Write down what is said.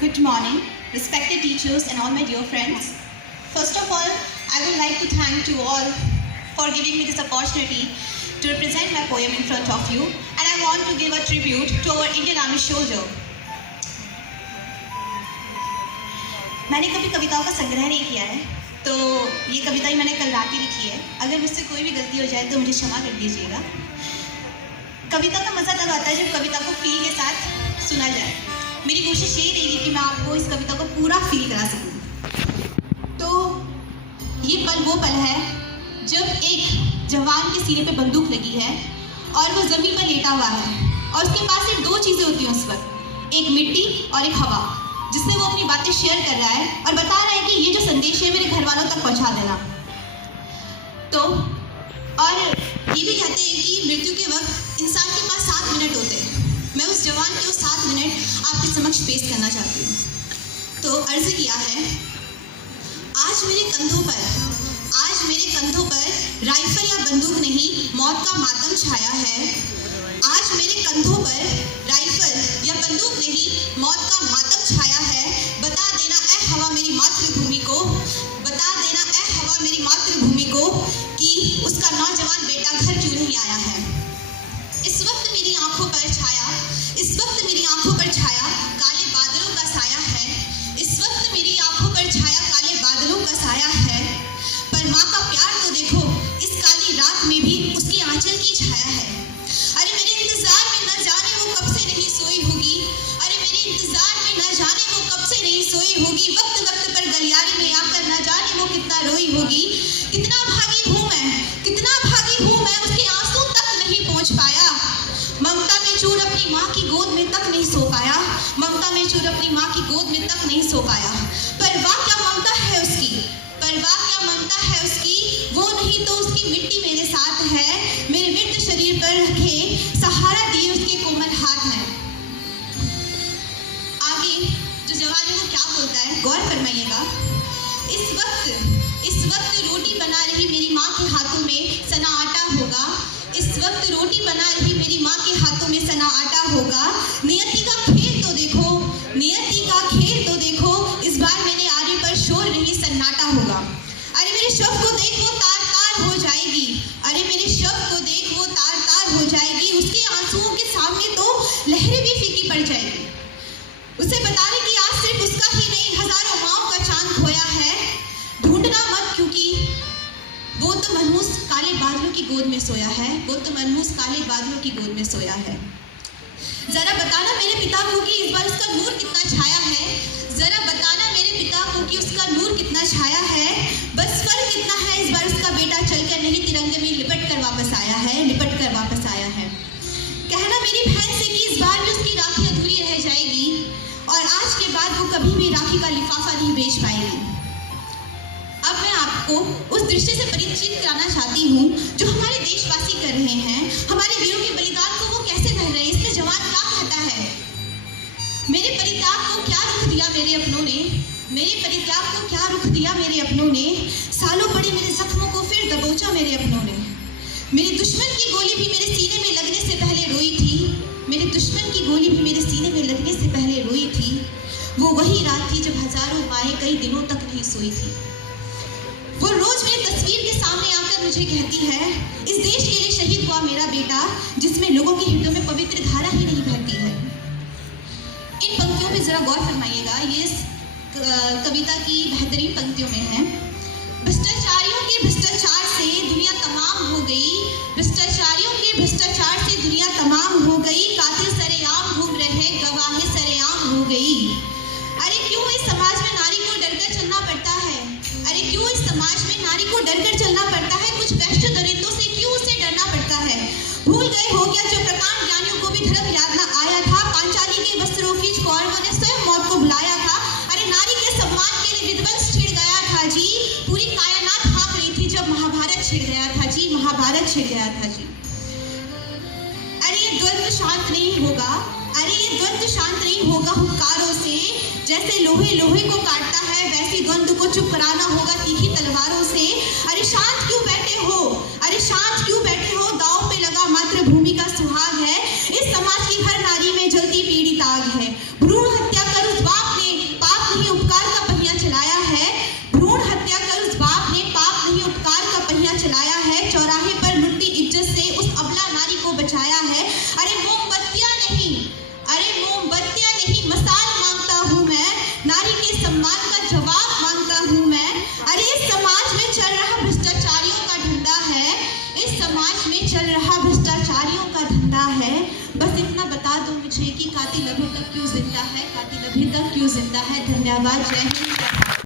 Good morning, respected teachers and all my dear friends. First of all, I would like to thank you all for giving me this opportunity to represent my poem in front of you, and I want to give a tribute to our Indian Army soldier. मैंने कभी कविताओं का संग्रह नहीं किया है, तो ये कविता ही मैंने कल रात ही लिखी है। अगर मुझसे कोई भी गलती हो जाए तो मुझे क्षमा कर दीजिएगा। कविता का मज़ा तब आता है जब कविता को फील के साथ सुना जाए। मेरी कोशिश यही रहेगी कि मैं आपको इस कविता को पूरा फील करा सकूं। तो ये पल वो पल है जब एक जवान के सीने पे बंदूक लगी है और वो ज़मीन पर लेटा हुआ है और उसके पास सिर्फ दो चीज़ें होती हैं उस वक्त, एक मिट्टी और एक हवा, जिसमें वो अपनी बातें शेयर कर रहा है और बता रहा है कि ये जो संदेश है मेरे घर वालों तक पहुंचा देना। तो और ये भी कहते हैं कि मृत्यु के वक्त इंसान के पास 7 मिनट होते हैं। मैं उस जवान के वो 7 मिनट आपके समक्ष पेश करना चाहती हूँ। तो अर्ज किया है, आज मेरे कंधों पर राइफल या बंदूक नहीं, मौत का मातम छाया है। आज मेरे कंधों पर राइफल या बंदूक नहीं, मौत का मातम छाया है। बता देना ऐ हवा मेरी मातृभूमि को, बता देना ऐ हवा मेरी मातृभूमि को कि उसका नौजवान बेटा घर क्यों नहीं आया है। इस वक्त मेरी आंखों पर छाया काले बादलों का साया है। इस वक्त मेरी आंखों पर छाया काले बादलों का साया है। पर माँ का प्यार तो देखो, इस काली रात में भी उसकी आंचल की छाया है। अरे मेरे इंतजार में न जाने वो कब से नहीं सोई होगी, अरे मेरे इंतजार में न जाने वो कब से नहीं सोई होगी। वक्त वक्त पर गलियारे में आकर न जाने वो कितना रोई होगी। कितना भागी हूँ मैं उसके आंसू तक नहीं पहुँच पाया। ममता में चूर अपनी माँ की गोद में तक नहीं सो पाया, ममता में चूर अपनी माँ की गोद में तक नहीं सो पाया। पर वाह क्या ममता है उसकी, वो नहीं तो उसकी मिट्टी मेरे साथ है। मेरे मृत शरीर पर रखे सहारा दिए उसके कोमल हाथ हैं। आगे जो जवान है वो क्या बोलता है, गौर फरमाइएगा। इस वक्त रोटी बना रही मेरी माँ के हाथों में सना आटा होगा। इस वक्त रोटी बना रही मेरी माँ के हाथों में सना आटा होगा। नियति का खेल तो देखो, इस बार मेरे आरे पर शोर नहीं सन्नाटा होगा। अरे मेरे शव को देख वो तार हो जाएगी, अरे मेरे शव को देख वो तार हो जाएगी। उसके आंसुओं के सामने तो लहरें भी फीकी पड़ जाएगी। उसे बता रहे कि आज सिर्फ उसका ही नहीं, हजारों माँओं का चांद खोया है। ढूंढना मत, क्योंकि वो तो मनहूस काले बादलों की गोद में सोया है, जरा बताना मेरे पिता को कि इस बार उसका नूर कितना छाया है। जरा बताना मेरे पिता को कि उसका नूर कितना छाया है। बस फर्क इतना है, इस बार उसका बेटा चलकर नहीं तिरंगे में लिपट कर वापस आया है। कहना मेरी बहन से कि इस बार भी उसकी राखी अधूरी रह जाएगी और आज के बाद वो कभी भी राखी का लिफाफा नहीं बेच पाएगी। अब मैं आपको उस दृश्य से परिचित कराना चाहती हूँ जो हमारे देशवासी कर रहे हैं। हमारे वीरों के बलिदान को वो कैसे भर रहे हैं। इसमें जवान क्या कहता है, मेरे परित्याग को क्या रुख दिया मेरे अपनों ने, सालों पड़े मेरे जख्मों को फिर दबोचा मेरे अपनों ने। मेरे दुश्मन की गोली भी मेरे सीने में लगने से पहले रोई थी। वो वही रात थी जब हजारों माएँ कई दिनों तक नहीं सोई थी। वो रोज मेरी तस्वीर के सामने आकर मुझे कहती है, इस देश के लिए शहीद हुआ मेरा बेटा, जिसमें लोगों के हृदयों में पवित्र धारा ही नहीं बहती है। इन पंक्तियों पे जरा गौर फरमाइएगा, ये कविता की बेहतरीन पंक्तियों में है। भ्रष्टाचारियों के भ्रष्टाचार से दुनिया तमाम हो गई, कातिल सरेआम घूम रहे, गवाहें सरेआम हो गई। अरे क्यों इस समाज में नारी को डरकर चलना पड़ता है, कुछ वैश्य दरिद्रों से क्यों उसे डरना पड़ता है। भूल गए हो क्या जो प्रकांड ज्ञानियों को भी धर्म याद न आया था। पांचाली के वस्त्रों की कौरवों ने स्वयं मौत को बुलाया था। अरे नारी के सम्मान के लिए विध्वंस छिड़ गया था जी, पूरी कायनात हाँक रही थी जब महाभारत छिड़ गया था जी। अरे ये द्वंद्व शांत नहीं होगा हुक्कारों से। जैसे लोहे को काटता है, वैसे द्वंद्व को चुप कराना होगा तीखी तलवारों से। अरे शांत क्यों बैठे हो, दांव पे लगा मातृभूमि का सुहाग है। इस समाज की हर नारी में जलती पीड़ित आग है। भ्रूण हत्या कर उस बाप ने माथे पर लुटती इज्जत से उस अबला नारी को बचाया है। अरे मोमबत्तियां नहीं, मसाल मांगता हूँ मैं, नारी के सम्मान का जवाब मांगता हूँ मैं। अरे इस समाज में चल रहा भ्रष्टाचारियों का धंधा है, इस समाज में चल रहा भ्रष्टाचारियों का धंधा है। बस इतना बता दो मुझे कि कातिल अभी तक क्यों जिंदा है, कातिल अभी तक क्यों जिंदा है। धन्यवाद, जय हिंद।